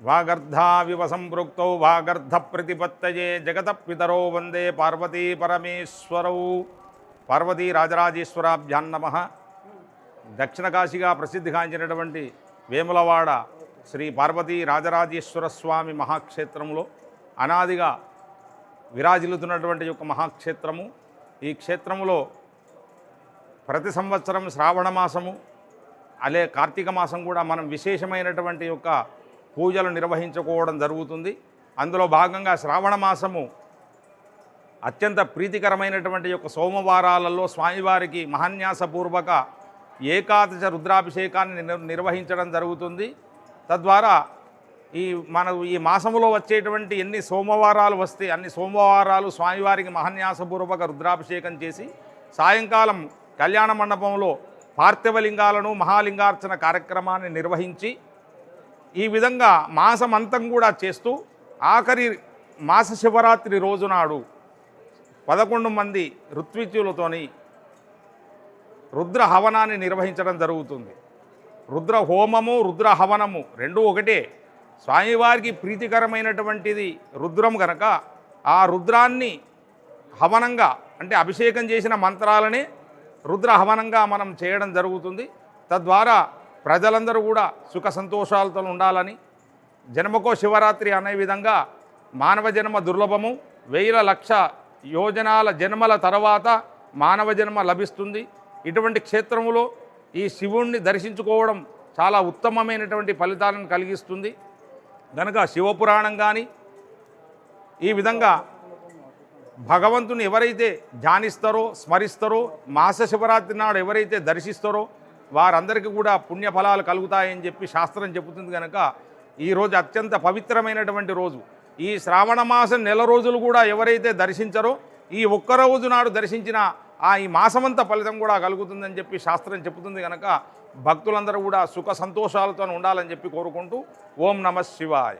వాగర్ధావివ సంపృక్తౌ వాగర్ధ ప్రతిపత్తయే జగత పితరో వందే పార్వతీ పరమేశ్వరౌ. పార్వతీ రాజరాజేశ్వరాభ్యాన్నమ దక్షిణకాశిగా దక్షిణ కాశీగా ప్రసిద్ధిగాంచినటువంటి వేములవాడ శ్రీ పార్వతీ రాజరాజేశ్వర స్వామి మహాక్షేత్రంలో అనాదిగా విరాజిల్లుతున్నటువంటి యొక్క మహాక్షేత్రము. ఈ క్షేత్రములో ప్రతి సంవత్సరం శ్రావణ మాసము అలే కార్తీక మాసం కూడా మనం విశేషమైనటువంటి యొక్క పూజలు నిర్వహించుకోవడం జరుగుతుంది. అందులో భాగంగా శ్రావణ మాసము అత్యంత ప్రీతికరమైనటువంటి యొక్క సోమవారాలలో స్వామివారికి మహాన్యాసపూర్వక ఏకాదశ రుద్రాభిషేకాన్ని నిర్వహించడం జరుగుతుంది. తద్వారా ఈ మన ఈ మాసములో వచ్చేటువంటి ఎన్ని సోమవారాలు వస్తే అన్ని సోమవారాలు స్వామివారికి మహాన్యాసపూర్వక రుద్రాభిషేకం చేసి సాయంకాలం కళ్యాణ మండపంలో పార్థివలింగాలను మహాలింగార్చన కార్యక్రమాన్ని నిర్వహించి ఈ విధంగా మాసమంతం కూడా చేస్తూ ఆఖరి మాస శివరాత్రి రోజునాడు పదకొండు మంది ఋత్విజ్యులతోని రుద్ర హవనాన్ని నిర్వహించడం జరుగుతుంది. రుద్ర హోమము రుద్ర హవనము రెండు ఒకటే. స్వామివారికి ప్రీతికరమైనటువంటిది రుద్రం గనక ఆ రుద్రాన్ని హవనంగా అంటే అభిషేకం చేసిన మంత్రాలని రుద్ర హవనంగా మనం చేయడం జరుగుతుంది. తద్వారా ప్రజలందరూ కూడా సుఖ సంతోషాలతో ఉండాలని జన్మకో శివరాత్రి అనే విధంగా మానవ జన్మ దుర్లభము. వేల లక్ష యోజనాల జన్మల తర్వాత మానవ జన్మ లభిస్తుంది. ఇటువంటి క్షేత్రములో ఈ శివుణ్ణి దర్శించుకోవడం చాలా ఉత్తమమైనటువంటి ఫలితాలను కలిగిస్తుంది. కనుక శివపురాణం కానీ ఈ విధంగా భగవంతుని ఎవరైతే ధ్యానిస్తారో స్మరిస్తారో మాస శివరాత్రి నాడు ఎవరైతే దర్శిస్తారో వారందరికీ కూడా పుణ్యఫలాలు కలుగుతాయని చెప్పి శాస్త్రం చెబుతుంది కనుక ఈరోజు అత్యంత పవిత్రమైనటువంటి రోజు. ఈ శ్రావణ మాసం నెల రోజులు కూడా ఎవరైతే దర్శించరో ఈ ఒక్క రోజు నాడు దర్శించిన ఆ ఈ మాసమంతా ఫలితం కూడా కలుగుతుందని చెప్పి శాస్త్రం చెబుతుంది కనుక భక్తులందరూ కూడా సుఖ సంతోషాలతో ఉండాలని చెప్పి కోరుకుంటూ ఓం నమ శివాయ.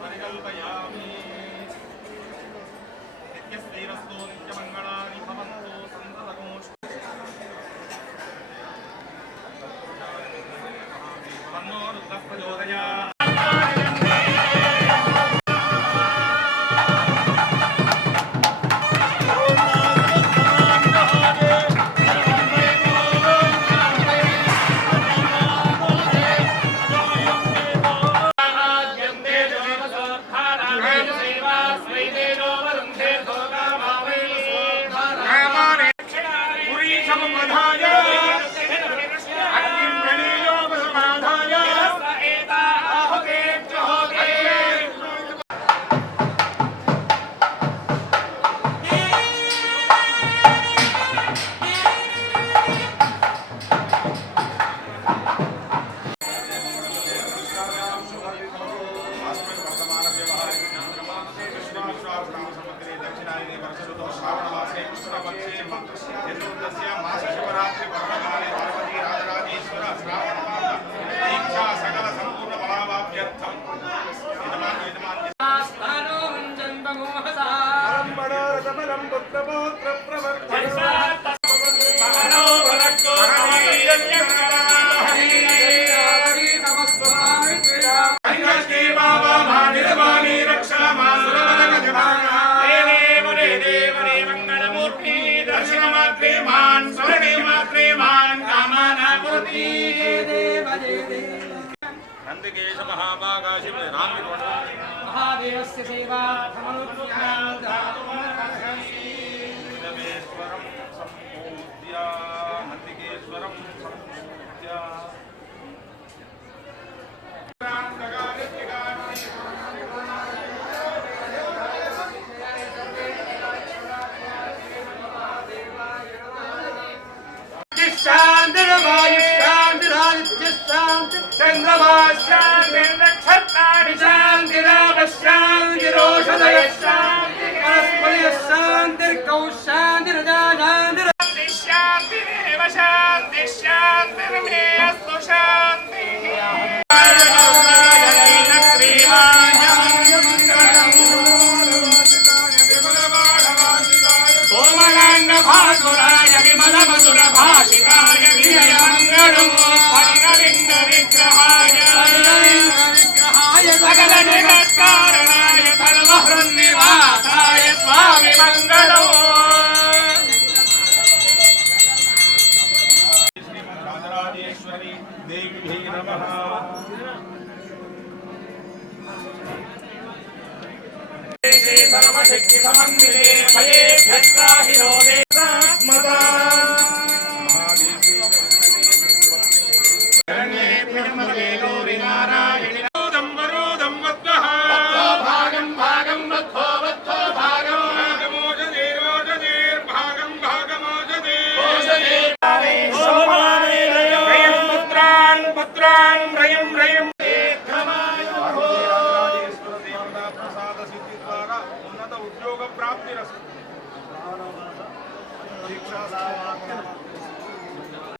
परिकल्पयामि नित्यस्त्रैरस्तोनित्यमङ्गलम् నందికేశ మహాభాగాశి